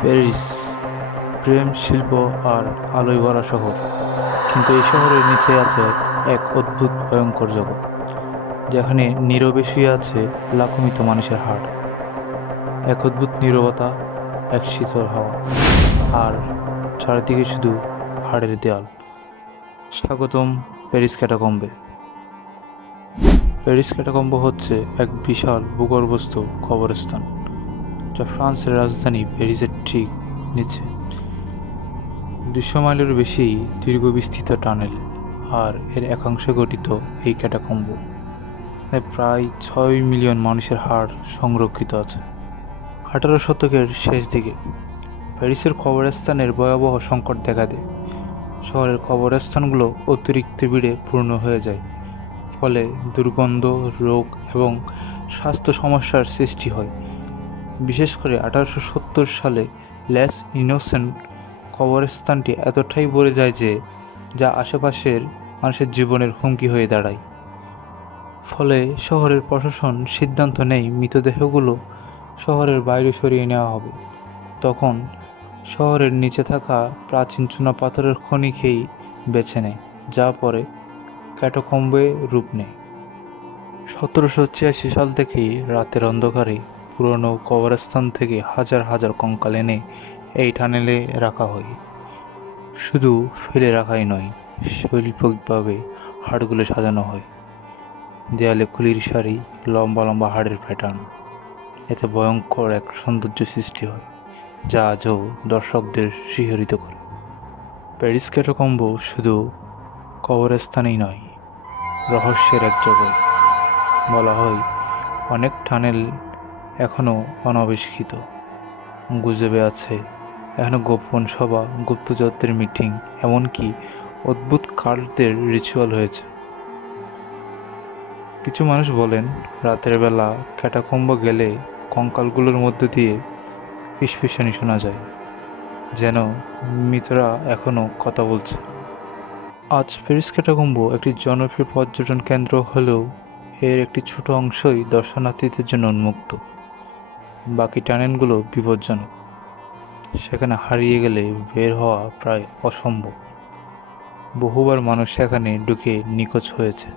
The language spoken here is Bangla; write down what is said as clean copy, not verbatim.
প্যারিস প্রেম, শিল্প আর আলোয় ভরা শহর। কিন্তু এই শহরের নিচে আছে এক অদ্ভুত ভয়ঙ্কর জগৎ, যেখানে নীরবে শুয়ে আছে লাখো মানুষের হাড়। এক অদ্ভুত নীরবতা, এক শীতল হাওয়া, আর চারিদিকে শুধু হাড়ের দেয়াল। স্বাগতম প্যারিস ক্যাটাকম্বে। প্যারিস ক্যাটাকম্ব হচ্ছে এক বিশাল ভূগর্ভস্থ কবরস্থান, যা ফ্রান্সের রাজধানী প্যারিসের ঠিক নিচে। 200 মাইলের বেশি দীর্ঘ বিস্তৃত টানেল, আর এর একাংশে গঠিত এই ক্যাটাকম্ব প্রায় 6 মিলিয়ন মানুষের হাড় সংরক্ষিত আছে। 18 শতকের শেষ দিকে প্যারিসের কবরস্থানের ভয়াবহ সংকট দেখা দেয়। শহরের কবরস্থানগুলো অতিরিক্ত ভিড়ে পূর্ণ হয়ে যায়, ফলে দুর্গন্ধ, রোগ এবং স্বাস্থ্য সমস্যার সৃষ্টি হয়। বিশেষ করে 1870 সালে লেস ইনোসেন্ট কবরস্থানটি এতটাই ভরে যায় যে যা আশেপাশের মানুষের জীবনের হুমকি হয়ে দাঁড়ায়। ফলে শহরের প্রশাসন সিদ্ধান্ত নেয় মৃতদেহগুলো শহরের বাইরে সরিয়ে নেওয়া হবে। তখন শহরের নিচে থাকা প্রাচীন চুনাপাথরের খনিকেই বেছে নেয়, যা পরে ক্যাটাকম্বে রূপ নেয়। 1786 সাল থেকেই রাতের অন্ধকারে পুরনো কবরস্থান থেকে হাজার হাজার কঙ্কাল এনে এই টানেলে রাখা হয়। শুধু ফেলে রাখাই নয়, শৈল্পিকভাবে হাড়গুলো সাজানো হয়। দেয়ালে কুলির শাড়ি, লম্বা লম্বা হাড়ের প্যাটার্ন, এতে ভয়ঙ্কর এক সৌন্দর্য সৃষ্টি হয়, যা আজও দর্শকদের শিহরিত করে। প্যারিস ক্যাটাকম্ব শুধু কবরস্থানই নয়, রহস্যের এক জগৎ। বলা হয় অনেক টানেল এখনও অনাবিষ্কৃত, গুজবে আছে এখনও গোপন সভা, গুপ্তচরদের মিটিং, এমনকি অদ্ভুত কাল্টদের রিচুয়াল হয়েছে। কিছু মানুষ বলেন রাতের বেলা ক্যাটাকম্ব গেলে কঙ্কালগুলোর মধ্য দিয়ে ফিসফিসানি শোনা যায়, যেন মৃতরা এখনও কথা বলছে। আজ প্যারিস ক্যাটাকম্ব একটি জনপ্রিয় পর্যটন কেন্দ্র হলেও এর একটি ছোট অংশই দর্শনার্থীদের জন্য উন্মুক্ত। বাকি টানেলগুলো বিপজ্জনক, সেখানে হারিয়ে গেলে বের হওয়া প্রায় অসম্ভব। বহুবার মানুষ সেখানে ঢুকে নিখোঁজ হয়েছে।